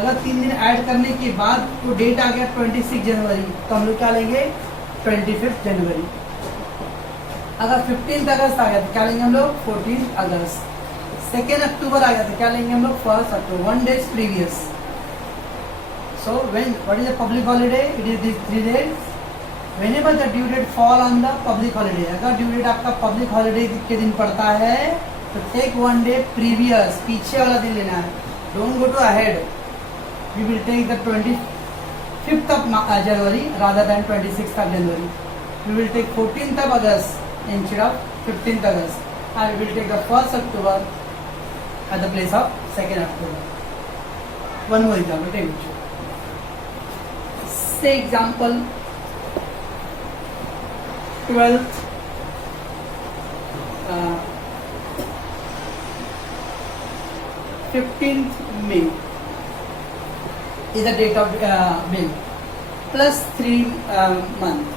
अगर 3 दिन ऐड करने के बाद वो डेट आ गया 26 जनवरी, तो हम लोग क्या लेंगे 25 जनवरी. अगर 15 अगस्त आ गया तो क्या लेंगे हम लोग 14 अगस्त. 2 अक्टूबर आ गया तो क्या लेंगे हम लोग 1 October, 1 days previous. So when what is the public holiday, it is this 3 days. Whenever the due date fall on the public holiday, अगर ड्यू डेट आपका पब्लिक हॉलीडे के दिन पड़ता है तो टेक 1 डे प्रीवियस, पीछे वाला दिन लेना है. Don't go to ahead. We will take the 25th of January rather than 26th of January. We will take 14th of August instead of 15th August, and we will take the 1st October at the place of 2nd October. One more example, take it. Say example 12th 15th May is the date of bill plus 3 month.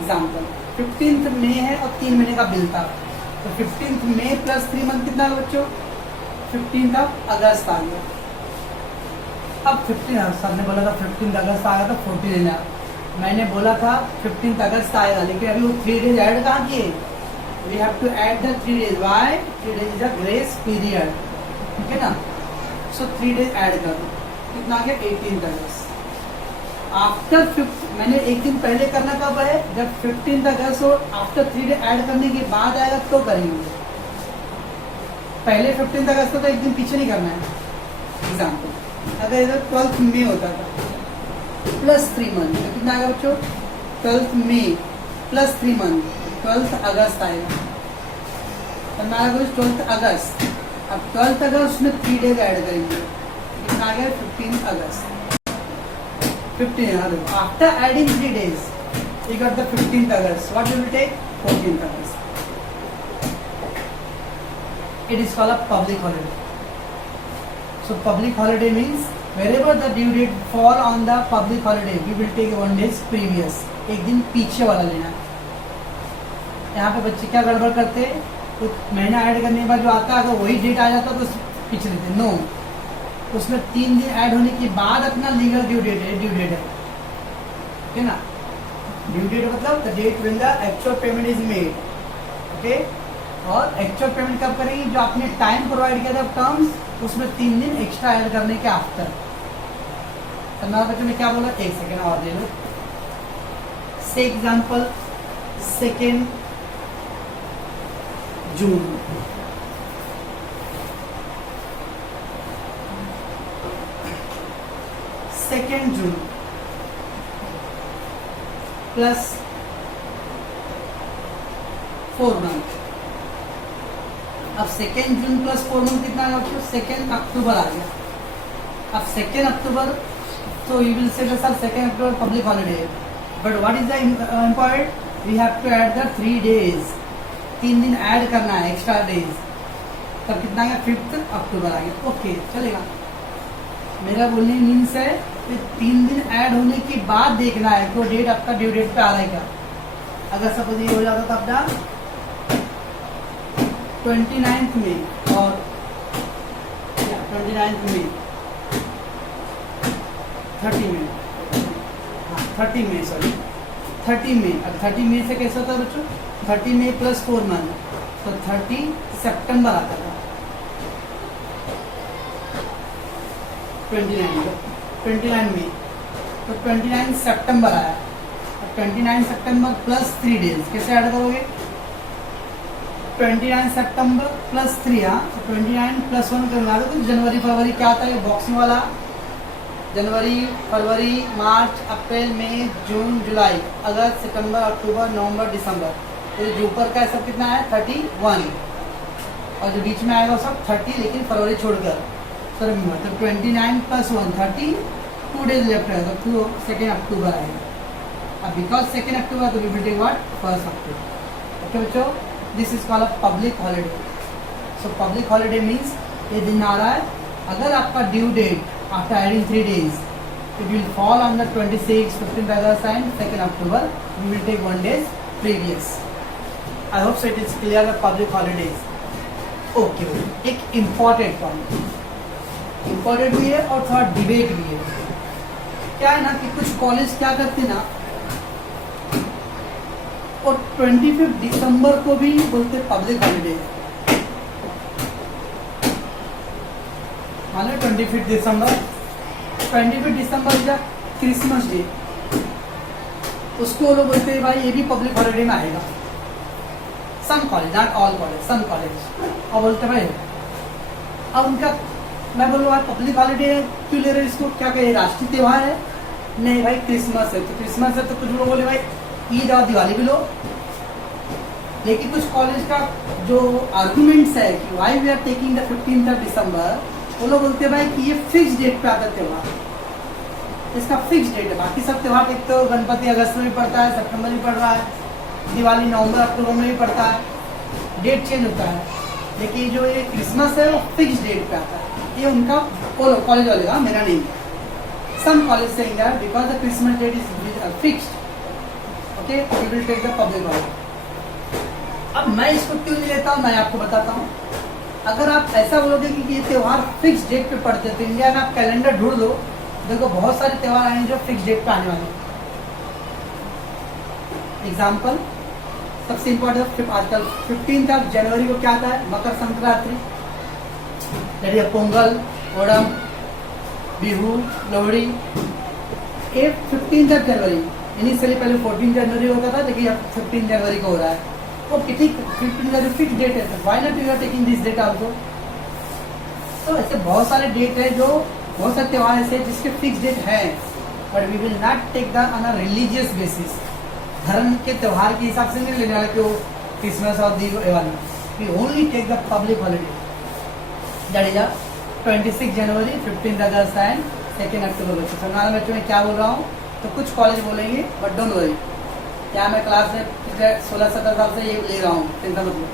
Example 15th May है और 3 महीने का bill था, तो 15th May plus 3 month कितना है बच्चों 15th अगस्त आ गया. अब 15 सर ने बोला था 15th अगस्त आएगा तो 14 लेना. मैंने बोला था 15th अगस्त आएगा, लेकिन अभी वो 3 डेज ऐड कहाँ किए. We have to add the 3 days. Why 3 days is a grace period. ठीक है ना. सो 3 डेज ऐड कर दो, कितना आ गया 18th अगस्त. आफ्टर 5th, मैंने एक दिन पहले करना कब है, जब 15th अगस्त हो. आफ्टर 3 डे ऐड करने के बाद आएगा तो करेंगे. पहले 15th अगस्त तो एक दिन पीछे नहीं करना है. एग्जाम्पल अगर इधर 12th मई होता था प्लस 3 मंथ, तो कितना आएगा बच्चों 12th मई प्लस 3 मंथ 12th अगस्त आएगा. तो मैं आएगा 12th अगस्त. अब 12th अगस्त में 3 डेज ऐड करेंगे, कितना आ गया 15th August. 15 after adding 3 days you got the 15th August. What you will take 14th August. It is called a public holiday. So public holiday means wherever the due date fall on the public holiday, we will take 1 days previous. एक दिन पीछे वाला लेना. यहाँ पे बच्चे क्या गड़बड़ करते हैं, तो महीना ऐड करने के बाद जो आता है अगर वही डेट आ जाता तो पीछे लेते. नो, उसमें 3 दिन ऐड होने के बाद अपना लीगल ड्यू डेट है. ड्यू डेट है ना. ड्यू डेट मतलब the date when the actual payment is made. Okay. और एक्चुअल पेमेंट कब करेंगे, जो आपने टाइम प्रोवाइड किया था टर्म्स, उसमें 3 दिन एक्स्ट्रा ऐड करने के आफ्टर. समझा बच्चों ने क्या बोला, एक सेकेंड और दे लो. Say example 2 June. Second June plus 4 month. अब 2 जून प्लस 4 मंथ कितना है आपको 2 अक्टूबर आ गया. अब 2 अक्टूबर तो you will say sir 2 October public holiday है, but what is the important, we have to add the 3 days. 3 दिन ऐड करना है एक्स्ट्रा डेज. तब कितना आ गया 5 अक्टूबर आ गया. ओके चलेगा. मेरा बोलने मीन्स है 3 दिन ऐड होने के बाद देखना है तो डेट आपका ड्यू डेट पे आ रहा है क्या. अगर सपोज ये हो जाता था अपना 29th में और 29th में 30 में 30 में सॉरी 30 मई, अब 30 मई से कैसे होता है बच्चों, 30 मई प्लस 4 मंथ, तो 30 सितंबर आता था, 29 मई, तो 29 सितंबर आया, 29 सितंबर प्लस 3 डेज, कैसे ऐड करोगे, 29 सितंबर प्लस 3, हाँ, तो 29 प्लस 1 करना है, तो जनवरी फरवरी क्या आता है, ये बॉक्सिंग वाला, जनवरी फरवरी मार्च अप्रैल मई जून जुलाई अगस्त सितंबर अक्टूबर नवंबर दिसंबर, तो जो ऊपर का सब कितना है 31, और जो बीच में आएगा वो सब 30, लेकिन फरवरी छोड़कर, तो 29 प्लस 1 30, 2 डेज लेफ्ट है, तो 2 अक्टूबर आएगा। अब बिकॉज 2 अक्टूबर तो we will take what 1 October. Okay बच्चों, this is called a public holiday. So public holiday means ये दिन आ रहा है, अगर आपका due date after adding 3 days, it will fall on the 26th, 15th August and 2nd October. We will take 1 day previous. I hope so it is clear the public holidays. Okay, एक important point, important भी है और थोड़ा debate भी है। क्या है ना कि कुछ कॉलेज क्या करते ना, और 25 दिसंबर को भी बोलते पब्लिक हॉलीडे, मान लो 25 दिसंबर इज क्रिसमस डे, उसको वो लोग बोलते हैं भाई ये भी पब्लिक हॉलीडे में आएगा। Some college, not all college, some college, और बोलते भाई, अब उनका मैं बोलूँ भाई पब्लिक हॉलीडे क्यों ले रहे इसको, क्या कहे राष्ट्रीय त्यौहार है, नहीं भाई क्रिसमस है, तो क्रिसमस है तो कुछ लोग बोले भाई ईद और दिवाली भी लो। लेकिन कुछ कॉलेज का जो आर्गूमेंट्स है कि why we are taking the 15th December, वो लोग बोलते हैं भाई कि ये फिक्स डेट पे आता त्यौहार, इसका फिक्स डेट है। बाकी सब त्यौहार, एक तो गणपति अगस्त में भी पड़ता है, सितंबर में पड़ रहा है, दिवाली नवंबर अक्टूबर में भी पड़ता है, डेट चेंज होता है, लेकिन जो ये क्रिसमस है वो फिक्स डेट पे आता है। ये उनका कॉलेज वाले का, मेरा नहीं। Some college saying that because the Christmas date is fixed, okay, we will take the public holiday. अब मैं इसको क्यों नहीं लेता हूँ, मैं आपको बताता हूँ। अगर आप ऐसा बोलोगे कि ये त्यौहार फिक्स डेट पे पड़ते हैं, तो इंडिया में आप कैलेंडर ढूंढ लो, देखो बहुत सारे त्यौहार आए जो फिक्स डेट पे आने वाले हैं। एग्जाम्पल सबसे इम्पोर्टेंट, आजकल 15 जनवरी को क्या आता है, मकर संक्रांति, पोंगल, ओणम, बिहू, लोहड़ी, ये 15 जनवरी, इनिशियली पहले 14 जनवरी होता था, लेकिन अब 15 जनवरी को हो रहा है। ओके ठीक, 15 जनवरी फिक्स डेट है, why not you are taking this date also. तो ऐसे बहुत सारे डेट है, जो बहुत सारे त्यौहार ऐसे जिसके फिक्स डेट है, but we will not take the on a religious basis, धर्म के त्यौहार के हिसाब से नहीं लेने वाले कि वो क्रिसमस और Diwali. We only take the public holiday, that is 26 January, 15 August and 2 October. बच्चों समझाना बच्चों में क्या बोल रहा हूँ, तो कुछ कॉलेज बोलेंगे बट डोंट वरी, क्या मैं क्लास में पिछले 16-17 साल से ये ले रहा हूँ, चिंता मत लो।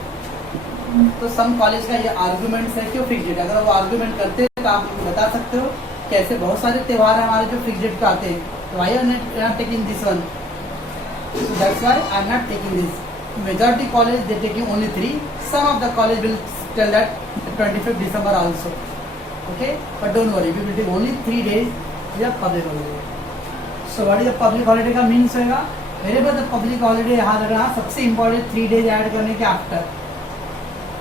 तो सम कॉलेज का ये आर्गूमेंट्स है क्यों फिक्स डेट, अगर वो आर्गूमेंट करते हैं तो आप बता सकते हो कि ऐसे बहुत सारे त्यौहार हैं हमारे जो फिक्स डेट पे आते हैं, तो why are not taking this one, so that's why I am not taking this. Majority college they taking only 3, some of the college will tell that 25th December also, okay, but don't worry, we will take only 3 days we are public holiday. So what is the public holiday का means होगा, मेरे पास the public holiday याद रखना, सबसे important 3 days add करने के after,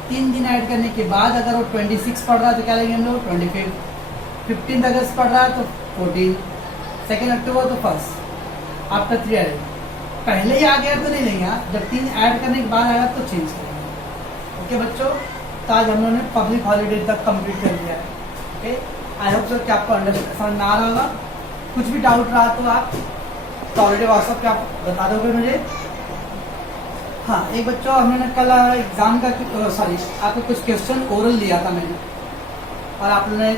3 दिन add करने के बाद अगर वो 26 पढ़ रहा है तो क्या लेंगे हम लोग 25, 15 अगस्त पढ़ रहा है तो 14, 2 अक्टूबर तो 1, आफ्टर 3 ऐड, पहले ही आ गया तो नहीं लेंगे, जब 3 ऐड करने के बाद आएगा तो चेंज करेंगे। ओके बच्चों, तो आज हम लोगों ने पब्लिक हॉलीडे तक कंप्लीट कर दिया है। ओके, आई होप सो कि आपको अंडरस्टैंड समझ में आ रहा होगा। कुछ भी डाउट रहा तो आप ऑलरेडी व्हाट्सएप पे आप बता दोगे मुझे। हाँ, एक बच्चों हमने कल एग्जाम का आपको कुछ क्वेश्चन ओरल दिया था मैंने, और आप लोगों ने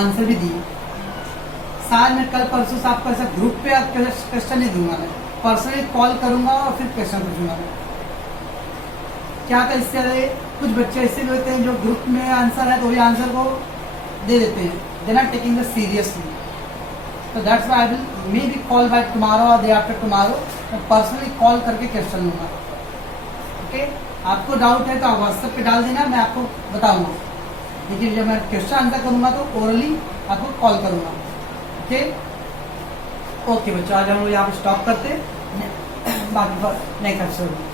आंसर भी दिए। शायद मैं कल परसों से आपको ऐसा ग्रुप पे क्वेश्चन नहीं दूंगा, मैं पर्सनली कॉल करूंगा और फिर क्वेश्चन पूछूंगा। क्या था इससे, कुछ बच्चे ऐसे भी होते हैं जो ग्रुप में आंसर है तो वही आंसर को दे देते हैं, they not taking the seriously. तो that's why I will may be call by tomorrow और डे आफ्टर टुमारो, मैं पर्सनली कॉल करके क्वेश्चन लूँगा। ओके, आपको डाउट है तो आप व्हाट्सएप पे डाल देना, मैं आपको बताऊँगा, लेकिन जब मैं क्वेश्चन आंसर करूँगा तो ओरली आपको कॉल करूँगा। ओके ओके बच्चों, आज हम लोग यहाँ पे स्टॉप करते हैं। बाकी नेक्स्ट एपिसोड में।